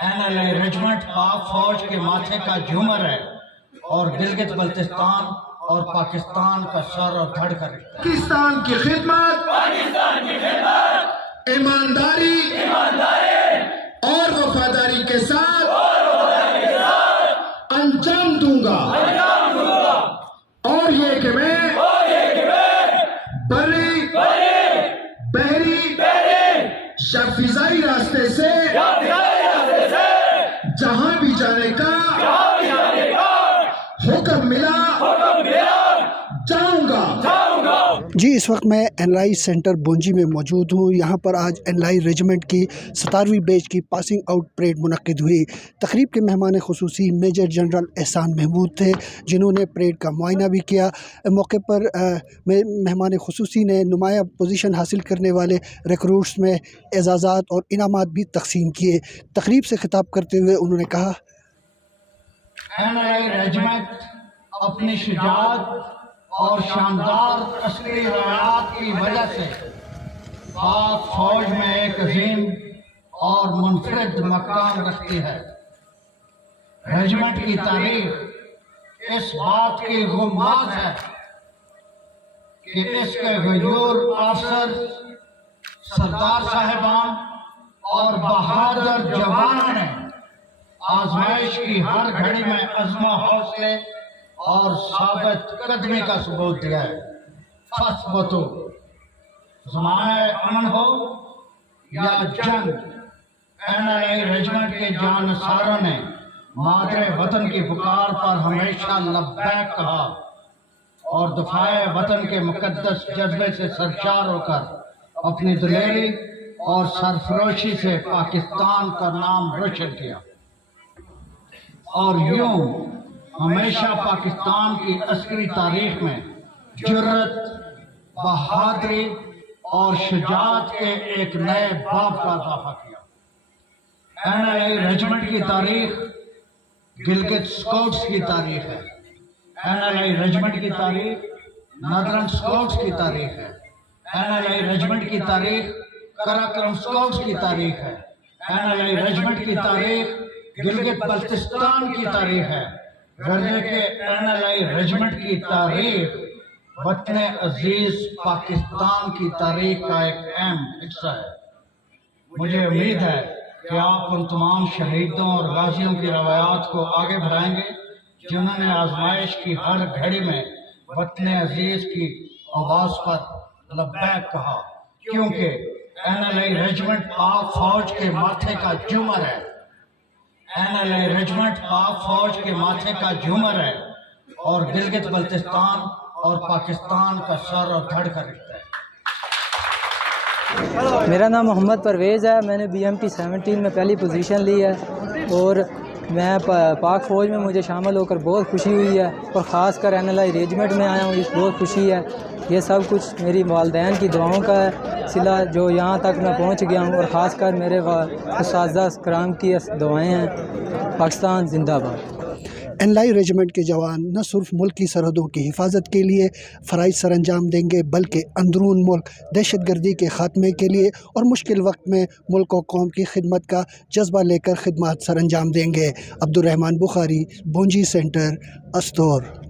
NLA regiment पाक फौज के माथे का झूमर है और गिलगित बल्तिस्तान और पाकिस्तान का सर और धड़ कर पाकिस्तान की खिदमत ईमानदारी और वफादारी के साथ अंजाम दूंगा और ये कि मैं बरी बहरी या फिजाई रास्ते से जहां भी जाने का हुक्म मिला जाऊंगा। जी, इस वक्त मैं एनएलआई सेंटर बोंजी में मौजूद हूँ। यहाँ पर आज एनएलआई रेजिमेंट की 17वीं बैच की पासिंग आउट परेड मुनक्किद हुई। तकरीब के मेहमान खुसूसी मेजर जनरल एहसान महमूद थे, जिन्होंने परेड का मुआयना भी किया। मौके पर मेहमान खुसूसी ने नुमाया पोजीशन हासिल करने वाले रिक्रूट्स में एजाज़ात और इनामात भी तकसीम किए। तकरीब से खिताब करते हुए उन्होंने कहा, NLA रेजिमेंट अपनी शुजाअत और शानदार अस्करी रवायात की वजह से पाक फौज में एक अजीम और मुनफरिद मकाम रखती है। रेजिमेंट की तारीख इस बात की गुम्बाद है कि इसके गयूर अफसर, सरदार साहिबान और बहादुर जवानों ने आजमाइश की हर घड़ी में अज़्म हौसले और साबित कदमी का सबूत दिया है। फसबतु, ज़माने अमन हो या जंग, NLA रेजिमेंट के जानसारों ने मादरे वतन की पुकार पर हमेशा लब्बैक कहा और दफाए वतन के मुकद्दस जज्बे से सरशार होकर अपनी दिलेरी और सरफरोशी से पाकिस्तान का नाम रोशन किया और यूं हमेशा पाकिस्तान की अस्करी तारीख में जुर्रत, बहादुरी और शुजाअत के एक नए बाब का इजाफा किया। NLA रेजिमेंट की तारीख गिलगित स्काउट्स की तारीख है। NLA रेजिमेंट की तारीख नदरन स्काउट्स की तारीख है। NLA रेजिमेंट की तारीख कराकरम स्काउट्स की तारीख है। NLA रेजिमेंट की तारीख गिलगित बल्तिस्तान की तारीख है। गर्जे के NLA रेजिमेंट की तारीख वतन अजीज पाकिस्तान की तारीख का एक अहम हिस्सा है। मुझे उम्मीद है कि आप उन तमाम शहीदों और गाजियों की रवायात को आगे बढ़ाएंगे जिन्होंने आजमाइश की हर घड़ी में वतन अजीज की आवाज़ पर लब्बैक कहा, क्योंकि NLA रेजिमेंट पाक फौज के माथे का झूमर है। NLA रेजिमेंट पाक फौज के माथे का झूमर है और गिलगित बल्तिस्तान और पाकिस्तान का सर और धड़ कर रखता है। मेरा नाम मोहम्मद परवेज़ है। मैंने BMT 17 में पहली पोजीशन ली है और मैं पाक फ़ौज में मुझे शामिल होकर बहुत खुशी हुई है और ख़ासकर NLA रेजिमेंट में आया हूँ, इस बहुत खुशी है। ये सब कुछ मेरी वालिदैन की दुआओं का सिला जो यहाँ तक मैं पहुँच गया हूँ और ख़ासकर मेरे उस्ताज़ा कराम की दुआएं हैं। पाकिस्तान जिंदाबाद। एनएलआई रेजिमेंट के जवान न सिर्फ मुल्क की सरहदों की हिफाजत के लिए फ़राइज़ सर अंजाम देंगे, बल्कि अंदरून मुल्क दहशतगर्दी के ख़ात्मे के लिए और मुश्किल वक्त में मुल्क और कौम की खिदमत का जज्बा लेकर खिदमत सर अंजाम देंगे। Abdurrahman Bukhari, बोंजी centre, Astore.